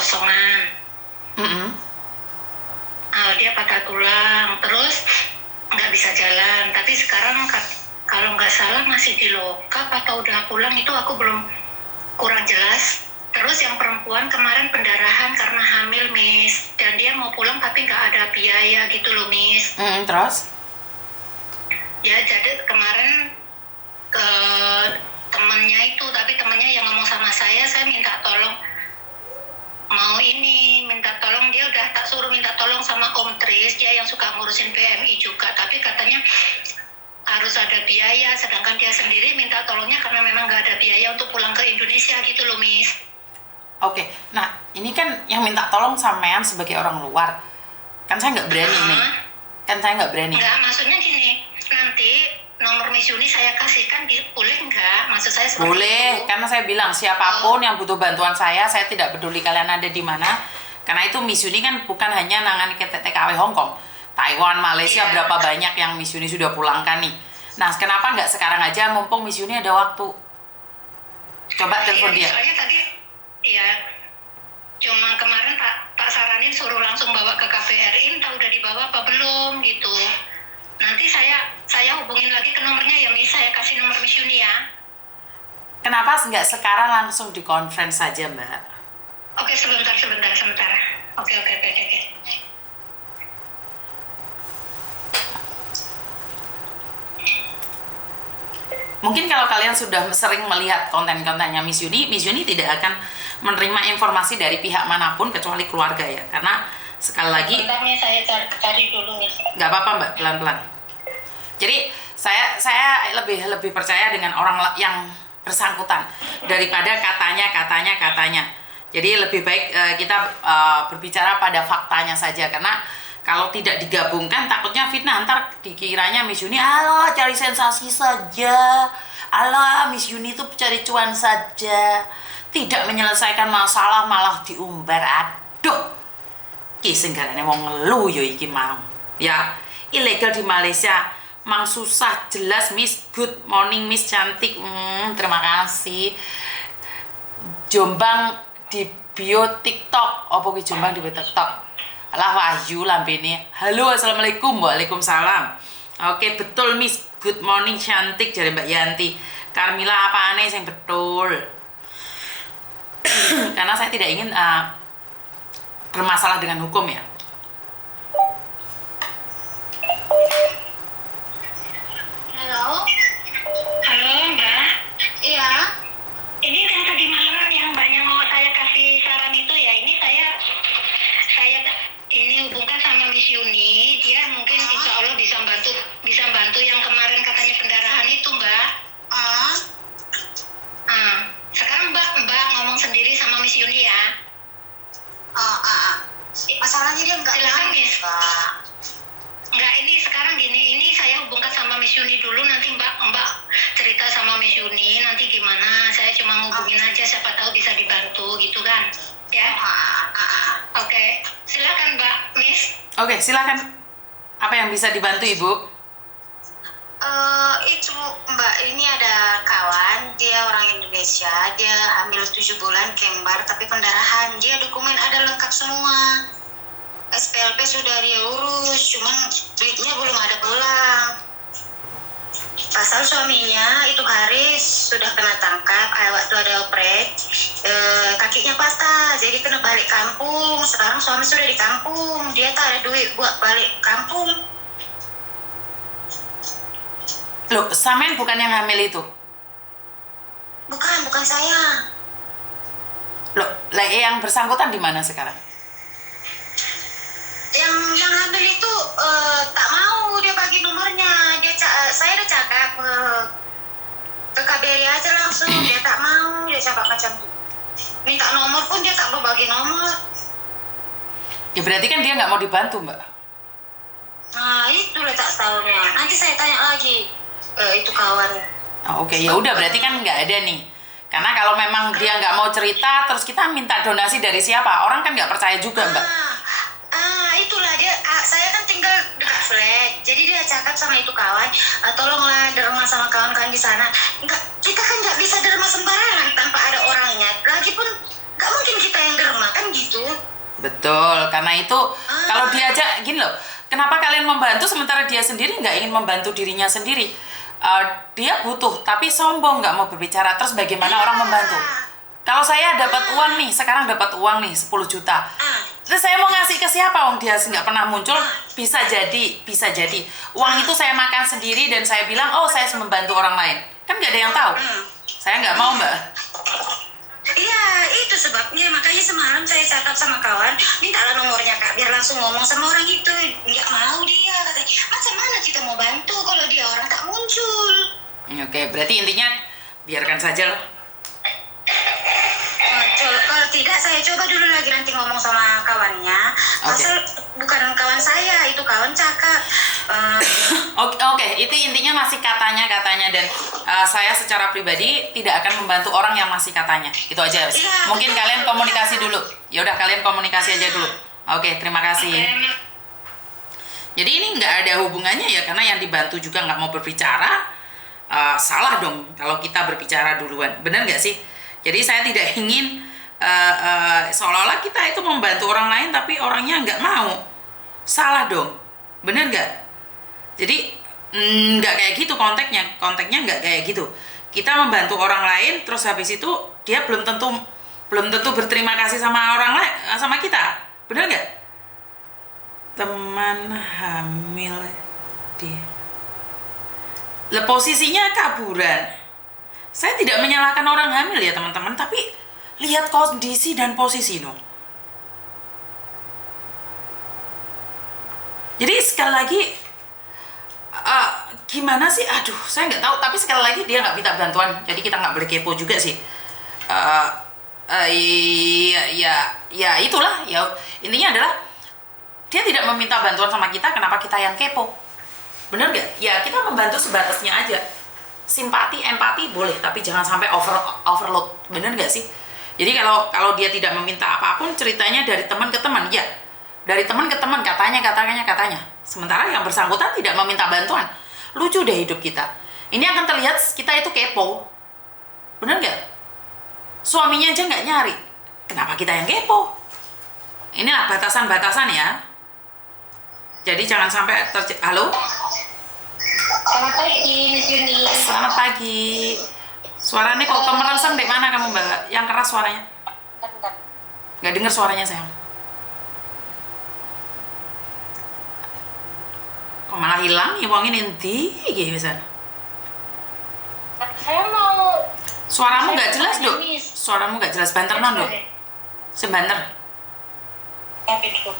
kosongan. Dia patah tulang, terus nggak bisa jalan. Tapi sekarang kalau nggak salah masih di lokap atau udah pulang, itu aku belum, kurang jelas. Terus yang perempuan kemarin pendarahan karena hamil, Miss. Dan dia mau pulang tapi nggak ada biaya gitu loh, Miss. Terus? Ya, jadi kemarin ke temennya itu, tapi temennya yang ngomong sama saya minta tolong, minta tolong, dia udah tak suruh minta tolong sama Om Tris, dia yang suka ngurusin PMI juga, tapi katanya harus ada biaya, sedangkan dia sendiri minta tolongnya karena memang nggak ada biaya untuk pulang ke Indonesia gitu loh, Miss. Oke, nah ini kan yang minta tolong sampean sebagai orang luar, kan saya nggak berani nih, kan saya nggak berani. Nggak, maksudnya gini, nanti nomor Miss Yuni saya kasihkan, boleh nggak? Maksud saya seperti boleh, itu. karena saya bilang siapapun yang butuh bantuan saya tidak peduli kalian ada di mana, karena itu Miss Yuni kan bukan hanya nangani TKW Hong Kong, Taiwan, Malaysia, berapa banyak yang Miss Yuni sudah pulangkan nih. Nah, kenapa nggak sekarang aja mumpung Miss Yuni ada waktu? Coba telepon dia. Soalnya tadi, cuma kemarin Pak saranin suruh langsung bawa ke KBRI, entah udah dibawa apa belum gitu. Nanti saya hubungin lagi ke nomornya ya, Miss. Saya kasih nomor Miss Yuni ya. Kenapa nggak sekarang langsung di conference saja, Mbak? Oke, sebentar. Oke. Mungkin kalau kalian sudah sering melihat konten-kontennya Miss Yuni tidak akan menerima informasi dari pihak manapun kecuali keluarga ya. Karena sekali lagi, bentar nih, saya cari dulu, Miss. Nggak apa-apa, Mbak, pelan-pelan. Jadi saya lebih percaya dengan orang yang bersangkutan daripada katanya. Jadi lebih baik kita berbicara pada faktanya saja, karena kalau tidak digabungkan takutnya fitnah, ntar dikiranya Miss Yuni alah cari sensasi saja, alah Miss Yuni itu cari cuan saja, tidak menyelesaikan masalah malah diumbar. Aduh, ki senggarane wong ngelu yo iki mau. Ya, ilegal di Malaysia mang susah jelas, Miss. Good morning Miss cantik. Terima kasih. Jombang di bio TikTok. Apa ki Jombang di bio TikTok? Alah Wahyu lambene. Halo, assalamualaikum. Waalaikumsalam. Oke, betul Miss. Good morning cantik jare Mbak Yanti. Carmila apa aneh yang betul? Karena saya tidak ingin bermasalah dengan hukum ya. Halo Mbak. Iya. Ini kan tadi malam yang Mbaknya mau saya kasih saran itu ya. Ini saya ini hubungkan sama Miss Yuni. Dia mungkin insya Allah bisa bantu yang kemarin katanya pendarahan itu, Mbak. Sekarang Mbak ngomong sendiri sama Miss Yuni ya. Masalahnya dia nggak silakan, Miss. Enggak, ini sekarang gini, ini saya hubungkan sama Miss Yuni dulu, nanti Mbak cerita sama Miss Yuni, nanti gimana, saya cuma ngubungin aja, siapa tahu bisa dibantu gitu kan, ya. Oke, silakan Mbak, Miss. Oke, silakan. Apa yang bisa dibantu Ibu? Itu Mbak, ini ada kawan, dia orang Indonesia, dia hamil 7 bulan, kembar, tapi pendarahan, dia dokumen ada lengkap semua. SPLP sudah dia urus, cuman duitnya belum ada pulang. Pasal suaminya itu Haris sudah kena tangkap, waktu ada operasi, kakinya patah, jadi kena balik kampung. Sekarang suami sudah di kampung, dia tak ada duit buat balik kampung. Loh, Samen bukan yang hamil itu? Bukan saya. Loh, yang bersangkutan di mana sekarang? Yang hamil itu tak mau dia bagi nomornya. Saya udah cakap ke KBRI aja langsung, dia tak mau, dia cakap macam minta nomor pun dia tak mau bagi nomor. Ya berarti kan dia nggak mau dibantu, Mbak. Nah, itulah tak tahunya. Nanti saya tanya lagi itu kawan. Oke, ya udah berarti kan nggak ada nih. Karena kalau memang dia nggak mau cerita, terus kita minta donasi dari siapa? Orang kan nggak percaya juga, Mbak. Itulah dia. Saya kan tinggal dekat flat, jadi dia cakap sama itu kawan, tolonglah derma sama kawan-kawan di sana. Kita kan nggak bisa derma sembarangan tanpa ada orangnya. Lagipun nggak mungkin kita yang derma kan gitu. itu. Betul, karena itu kalau diajak gini loh, kenapa kalian membantu sementara dia sendiri nggak ingin membantu dirinya sendiri? Dia butuh tapi sombong, nggak mau berbicara, terus bagaimana orang membantu? Kalau saya dapat uang nih, sekarang dapat uang nih 10 juta, terus saya mau ngasih ke siapa? Om dia nggak pernah muncul, bisa jadi uang itu saya makan sendiri dan saya bilang, oh saya membantu orang lain, kan nggak ada yang tahu. Saya nggak mau, Mbak. Iya, itu sebabnya. Makanya semalam saya cakap sama kawan, mintalah nomornya Kak, biar langsung ngomong sama orang itu. Nggak mau dia, katanya. Macam mana kita mau bantu kalau dia orang tak muncul? Oke, berarti intinya biarkan saja loh. Kalau tidak, saya coba dulu lagi nanti ngomong sama kawannya. Asal bukan kawan saya, itu kawan cakap. Oke, itu intinya masih katanya dan saya secara pribadi tidak akan membantu orang yang masih katanya. Itu aja. Mungkin kalian komunikasi dulu. Ya udah, kalian komunikasi aja dulu. Oke, terima kasih. Jadi ini nggak ada hubungannya ya, karena yang dibantu juga nggak mau berbicara. Salah dong kalau kita berbicara duluan. Benar nggak sih? Jadi saya tidak ingin seolah-olah kita itu membantu orang lain tapi orangnya nggak mau. Salah dong. Benar nggak? Jadi nggak kayak gitu konteksnya nggak kayak gitu. Kita membantu orang lain terus habis itu dia belum tentu berterima kasih sama orang lain, sama kita. Benar nggak? Teman hamil dia. Lah posisinya kaburan. Saya tidak menyalahkan orang hamil ya teman-teman, tapi lihat kondisi dan posisi no. Jadi sekali lagi gimana sih? Aduh, saya nggak tahu. Tapi sekali lagi dia nggak minta bantuan, jadi kita nggak boleh kepo juga sih. Ya itulah. Ya intinya adalah dia tidak meminta bantuan sama kita. Kenapa kita yang kepo? Bener nggak? Ya kita membantu sebatasnya aja. Simpati, empati boleh, tapi jangan sampai overload. Bener nggak sih? Jadi kalau dia tidak meminta apapun, ceritanya dari teman ke teman, ya. Dari teman ke teman, katanya. Sementara yang bersangkutan tidak meminta bantuan. Lucu deh hidup kita. Ini akan terlihat kita itu kepo. Bener nggak? Suaminya aja nggak nyari. Kenapa kita yang kepo? Inilah batasan-batasan ya. Jadi jangan sampai Halo? Selamat pagi, Miss Yuni. Selamat pagi. Suaranya kok kemerenseng dek mana kamu Mbak? Yang keras suaranya. Nggak dengar suaranya sayang. Kok malah hilang ya uang ini nanti gitu misalnya. Saya mau. Suaramu nggak jelas dok. Suaramu nggak jelas. Banter non dok. Sebanter. Ya, betul.